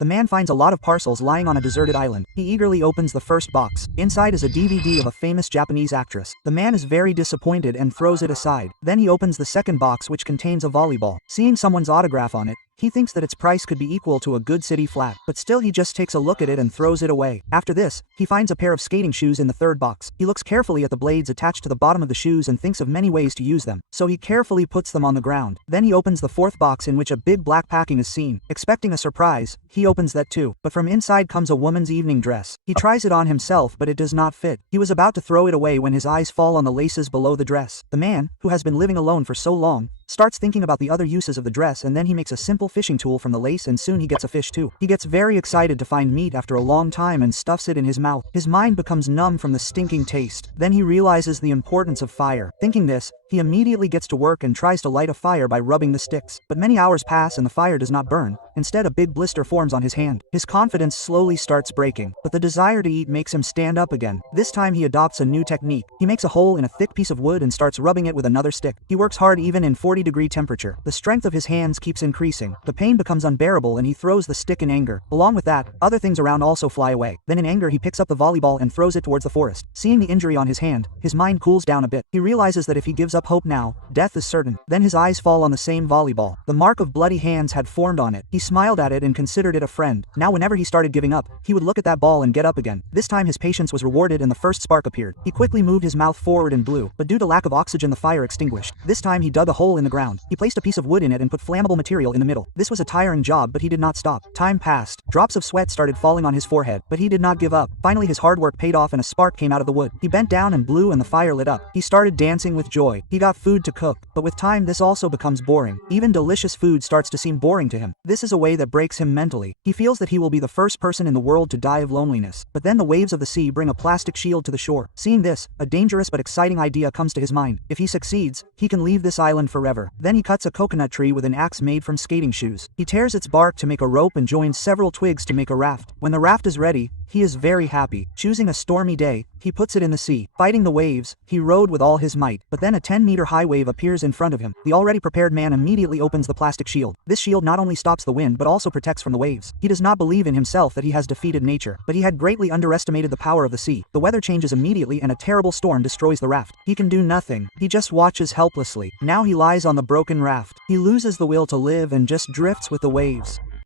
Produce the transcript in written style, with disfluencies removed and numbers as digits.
The man finds a lot of parcels lying on a deserted island. He eagerly opens the first box. Inside is a DVD of a famous Japanese actress. The man is very disappointed and throws it aside. Then he opens the second box, which contains a volleyball. Seeing someone's autograph on it, he thinks that its price could be equal to a good city flat, but still he just takes a look at it and throws it away. After this, he finds a pair of skating shoes in the third box. He looks carefully at the blades attached to the bottom of the shoes and thinks of many ways to use them, so he carefully puts them on the ground. Then he opens the fourth box, in which a big black packing is seen. Expecting a surprise, he opens that too, but from inside comes a woman's evening dress. He tries it on himself, but it does not fit. He was about to throw it away when his eyes fall on the laces below the dress. The man, who has been living alone for so long, starts thinking about the other uses of the dress, and then he makes a simple fishing tool from the lace, and soon he gets a fish too. He gets very excited to find meat after a long time and stuffs it in his mouth. His mind becomes numb from the stinking taste. Then he realizes the importance of fire. Thinking this, he immediately gets to work and tries to light a fire by rubbing the sticks. But many hours pass and the fire does not burn. Instead, a big blister forms on his hand. His confidence slowly starts breaking, but the desire to eat makes him stand up again. This time he adopts a new technique. He makes a hole in a thick piece of wood and starts rubbing it with another stick. He works hard even in 40-degree temperature. The strength of his hands keeps increasing. The pain becomes unbearable and he throws the stick in anger. Along with that, other things around also fly away. Then in anger he picks up the volleyball and throws it towards the forest. Seeing the injury on his hand, his mind cools down a bit. He realizes that if he gives up hope now, death is certain. Then his eyes fall on the same volleyball. The mark of bloody hands had formed on it. He smiled at it and considered it a friend. Now whenever he started giving up, he would look at that ball and get up again. This time his patience was rewarded and the first spark appeared. He quickly moved his mouth forward and blew, but due to lack of oxygen the fire extinguished. This time he dug a hole in the ground. He placed a piece of wood in it and put flammable material in the middle. This was a tiring job, but he did not stop. Time passed. Drops of sweat started falling on his forehead, but he did not give up. Finally his hard work paid off and a spark came out of the wood. He bent down and blew and the fire lit up. He started dancing with joy. He got food to cook, but with time this also becomes boring. Even delicious food starts to seem boring to him. This is a way that breaks him mentally. He feels that he will be the first person in the world to die of loneliness. But then the waves of the sea bring a plastic shield to the shore. Seeing this, a dangerous but exciting idea comes to his mind. If he succeeds, he can leave this island forever. Then he cuts a coconut tree with an axe made from skating shoes. He tears its bark to make a rope and joins several twigs to make a raft. When the raft is ready, he is very happy. Choosing a stormy day, he puts it in the sea. Fighting the waves, he rowed with all his might. But then a 10-meter high wave appears in front of him. The already prepared man immediately opens the plastic shield. This shield not only stops the wind but also protects from the waves. He does not believe in himself that he has defeated nature, but he had greatly underestimated the power of the sea. The weather changes immediately and a terrible storm destroys the raft. He can do nothing. He just watches helplessly. Now he lies on the broken raft. He loses the will to live and just drifts with the waves.